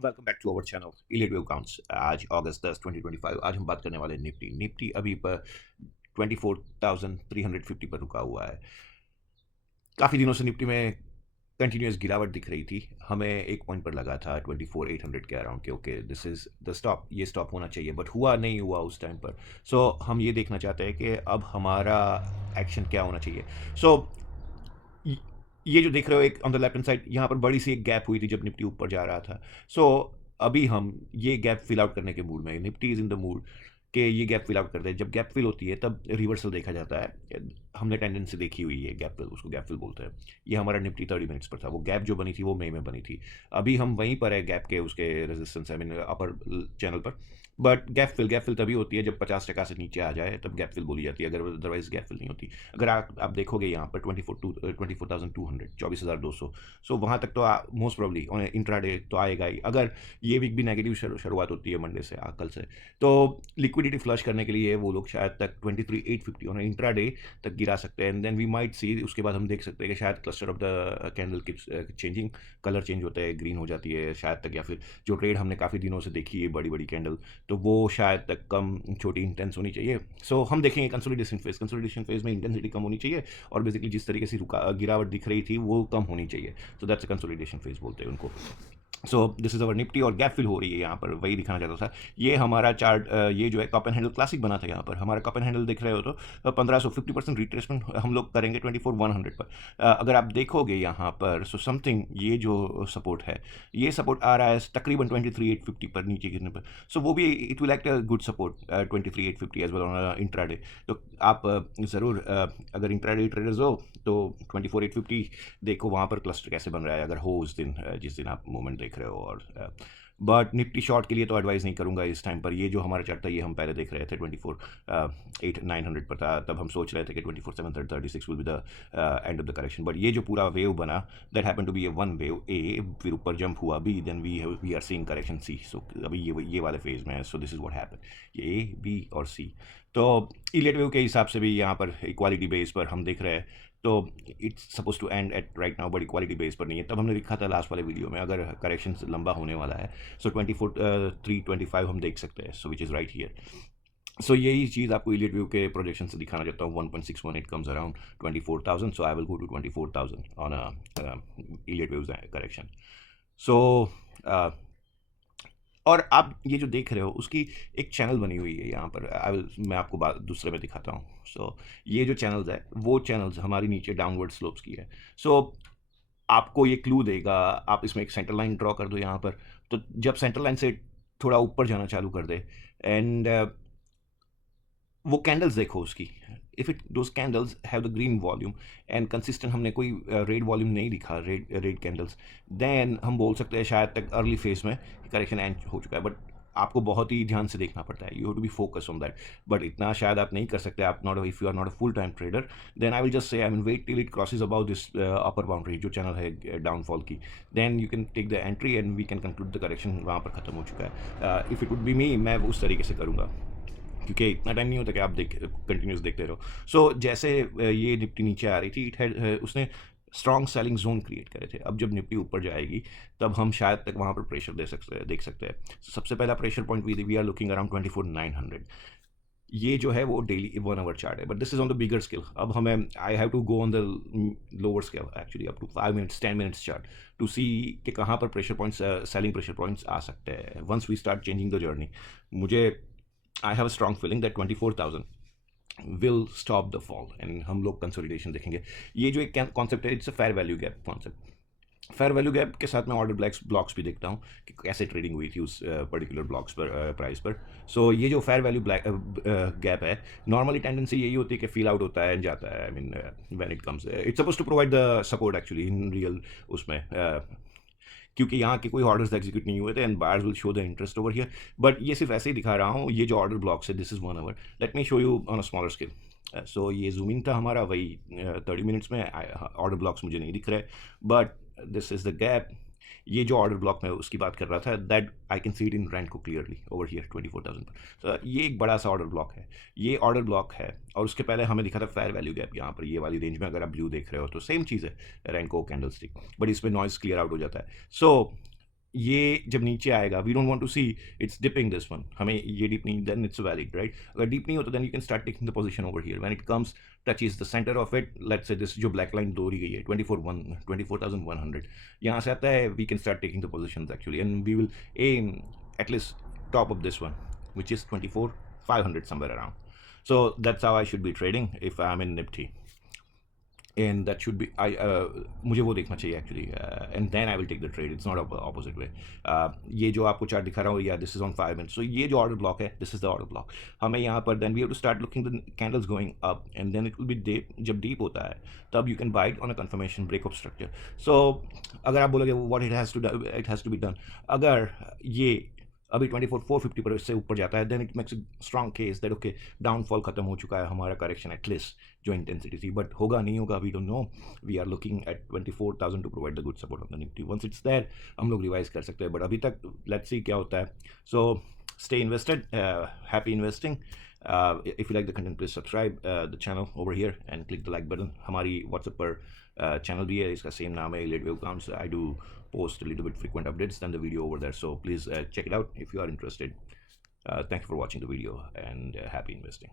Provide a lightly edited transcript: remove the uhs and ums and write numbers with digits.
Welcome back to our channel elite wave counts. आज अगस्त 10 2025। आज हम बात करने वाले हैं निफ्टी। निफ्टी अभी पर 24,350 पर रुका हुआ है। काफ़ी दिनों से निफ्टी में कंटिन्यूस गिरावट दिख रही थी। हमें एक पॉइंट पर लगा था 24,800 के अराउंड के okay this is the stop, ये स्टॉप होना चाहिए, बट हुआ नहीं हुआ उस टाइम पर। सो हम ये देखना चाहते हैं कि अब हमारा एक्शन क्या होना चाहिए। सो ये जो देख रहे हो एक on the left hand side, यहाँ पर बड़ी सी एक गैप हुई थी जब निफ्टी ऊपर जा रहा था। सो अभी हम ये गैप फिल आउट करने के मूड में, Nifty is in the mood कि ये गैप फिल आउट करते हैं। जब गैप फिल होती है तब रिवर्सल देखा जाता है। हमने टेंडेंसी देखी हुई है गैप फिल, उसको गैप फिल बोलते हैं। ये हमारा निफ्टी 30 मिनट्स पर था। वो गैप जो बनी थी वो मई में बनी थी। अभी हम वहीं पर है गैप के उसके resistance, I mean upper channel पर। बट गैप फिल तभी होती है जब 50% से नीचे आ जाए, तब गैप फिल बोली जाती है, अगर अदरवाइज गैप फिल नहीं होती। अगर आप देखोगे यहाँ पर 24,200 24,200, सो वहाँ तक तो मोस्ट प्रॉब्ली इंट्राडे तो आएगा ही। अगर ये वीक भी नेगेटिव शुरुआत होती है मंडे से, कल से, तो लिक्विडिटी फ्लश करने के लिए वो लोग शायद तक 23,850 और इंट्राडे तक गिरा सकते हैं। And then we might see, उसके बाद हम देख सकते हैं कि शायद cluster of the candle keeps changing, colour change होता है, ग्रीन हो जाती है शायद तक, या फिर जो ट्रेड हमने काफ़ी दिनों से देखी है बड़ी बड़ी कैंडल, तो वो शायद तक कम, छोटी इंटेंस होनी चाहिए। सो हम देखेंगे कंसोलिडेशन फेज में इंटेंसिटी कम होनी चाहिए, और बेसिकली जिस तरीके से गिरावट दिख रही थी वो कम होनी चाहिए। So that's a consolidation phase बोलते हैं उनको। सो दिस इज अवर निफ्टी, और गैप फिल हो रही है यहाँ पर, वही दिखाना चाहता था। ये हमारा चार्ट, ये जो है कप एंड हैंडल क्लासिक बना था। यहाँ पर हमारा कप एंड हैंडल दिख रहे हो तो 1550% रिट्रेसमेंट हम लोग करेंगे 24,100 पर। अगर आप देखोगे यहाँ पर, सो समथिंग, ये जो सपोर्ट है, ये सपोर्ट आ रहा है तकरीबन 23,850 पर नीचे गिरने पर। सो वो भी it will act a good support 23,850 as well on intraday. तो आप ज़रूर, अगर इंट्राडे ट्रेडर्स हो तो 24,850 देखो वहाँ पर क्लस्टर कैसे बन रहा है, अगर हो उस दिन, जिस दिन आप मूवमेंट देख रहे हो। और बट निफ्टी शॉर्ट के लिए तो एडवाइस नहीं करूंगा इस टाइम पर। ये जो हमारा चार्ट था ये हम पहले देख रहे थे 24,900 पर था, तब हम सोच रहे थे कि 24,736 will be the end of the correction. But ये जो पूरा वेव बना, that happen to be a one wave A, फिर ऊपर जंप हुआ B, then we are seeing correction C. So अभी ये वाले फेज में है। So this is what happen, ये ए बी और सी। तो इलेट वेव के हिसाब से भी यहाँ पर इक्वालिटी बेस पर हम देख रहे हैं, तो it's suppose to end at right now, but equality base पर नहीं है। तब हमने लिखा था लास्ट वाले वीडियो में, अगर करेक्शन लंबा होने वाला है, सो 24,325 हम देख सकते हैं, सो विच इज़ राइट हियर। सो यही चीज़ आपको इलियट व्यू के प्रोजेक्शन से दिखाना चाहता हूँ। 1.618 comes around 24,000, so I will go to 24,000 on Elliott view correction. So और आप ये जो देख रहे हो उसकी एक चैनल बनी हुई है यहाँ पर। मैं आपको बात दूसरे में दिखाता हूँ। सो ये जो चैनल्स है, वो चैनल्स हमारी नीचे डाउनवर्ड स्लोप्स की है। सो आपको ये क्लू देगा, आप इसमें एक सेंटर लाइन ड्रॉ कर दो यहाँ पर। तो जब सेंटर लाइन से थोड़ा ऊपर जाना चालू कर दे, एंड वो कैंडल्स देखो उसकी, if it those candles have the green volume and consistent, हमने कोई रेड वॉल्यूम नहीं दिखा, रेड कैंडल्स, देन हम बोल सकते हैं शायद तक अर्ली फेज में करेक्शन एंड हो चुका है। बट आपको बहुत ही ध्यान से देखना पड़ता है, you have to be focus on that. But इतना शायद आप नहीं कर सकते, आप not, if you are not a full time trader, then I will just say, I mean wait till it crosses about this upper boundary जो channel है downfall की, then you can take the entry and we can conclude the correction, वहाँ पर खत्म हो चुका है। If it would B मी, मैं उस तरीके से करूँगा, क्योंकि इतना टाइम नहीं होता कि आप कंटिन्यूस देखते रहो। सो जैसे ये निफ्टी नीचे आ रही थी, इट हैड, उसने स्ट्रॉन्ग सेलिंग जोन क्रिएट करे थे। अब जब निफ्टी ऊपर जाएगी तब हम शायद तक वहाँ पर प्रेशर देख सकते हैं। सबसे पहला pressure point we are looking around 24,900। ये जो है वो डेली 1 आवर चार्ट है, but this is on the bigger scale. अब हमें, I have to go on the lower scale actually, up to 5 minutes 10 minutes chart, to see कि कहाँ पर pressure points, selling pressure points आ सकते हैं once we start changing the journey. मुझे, I have a strong feeling that 24,000 will stop the fall and हम लोग consolidation देखेंगे। ये जो एक कॉन्सेप्ट है, it's a fair value gap concept. Fair value gap के साथ मैं ऑर्डर ब्लॉक्स भी देखता हूँ कि कैसे ट्रेडिंग हुई थी उस पर्टिकुलर ब्लॉक्स पर, प्राइस पर। सो ये जो फेयर वैल्यू गैप है, नॉर्मली टेंडेंसी यही होती है कि फील आउट होता है एंड जाता है। I mean when it comes, it's suppose to provide the support actually in real उसमें, क्योंकि यहाँ के कोई ऑर्डर्स एग्जीक्यूट नहीं हुए थे and buyers will show the interest over here. But ये सिर्फ ऐसे ही दिखा रहा हूँ। ये जो ऑर्डर ब्लॉक्स है, this is 1 hour, let me show you on a smaller scale. So ये जूमिंग था हमारा, वही 30 मिनट्स में ऑर्डर ब्लॉक्स मुझे नहीं दिख रहे, but this is the gap. ये जो ऑर्डर ब्लॉक में उसकी बात कर रहा था, that I can see it in rank को क्लियरली ओवर हियर 24,000 पर। So, ये एक बड़ा सा ऑर्डर ब्लॉक है, ये ऑर्डर ब्लॉक है। और उसके पहले हमें दिखा था फेयर वैल्यू गैप यहाँ पर, ये वाली रेंज में। अगर आप ब्लू देख रहे हो तो सेम चीज़ है, रैंको कैंडल स्टिक, बट इसमें नॉइज क्लियर आउट हो जाता है। सो ये जब नीचे आएगा, we don't want to see it's dipping this one, हमें ये डीप नहीं, देन इट्स वैलिड, राइट? अगर डीप नहीं होता then you can start taking the position over here when it comes touches the centre of it, let's say this जो black line दौड़ी गई है 24,100, यहाँ से आता है, we can start taking the positions actually, and we will aim at least top of this one which is 24,500 somewhere around. So that's how I should be trading if I'm in Nifty. And that should be मुझे वो देखना चाहिए actually, and then I will take the trade, it's not opposite way. ये जो आपको chart दिखा रहा हूँ, या this is on 5 minute, so ये जो ऑर्डर ब्लॉक है, this is the order block. हमें यहाँ पर then we have to start looking the candles going up, and then it will be dip. जब डीप होता है तब you can bite on a conformation breakup structure. So अगर आप बोलोगे what it has to be done, अगर ये अभी 24,450 पर इससे ऊपर जाता है, then it makes a strong case that okay, downfall खत्म हो चुका है, हमारा करेक्शन एटलीस्ट जो इंटेंसिटी थी. बट होगा नहीं होगा, we don't know. We are looking at 24,000 to provide the good support on the Nifty. Once it's there हम लोग रिवाइज कर सकते हैं, बट अभी तक लेट्स सी क्या होता है. So stay invested, happy investing. If you like the content, please subscribe the channel over here and click the like button. हमारी WhatsApp पर channel भी है, इसका same नाम है, Elite Wave Counts. I do post a little bit frequent updates than the video over there, so please check it out if you are interested. Thank you for watching the video, and happy investing.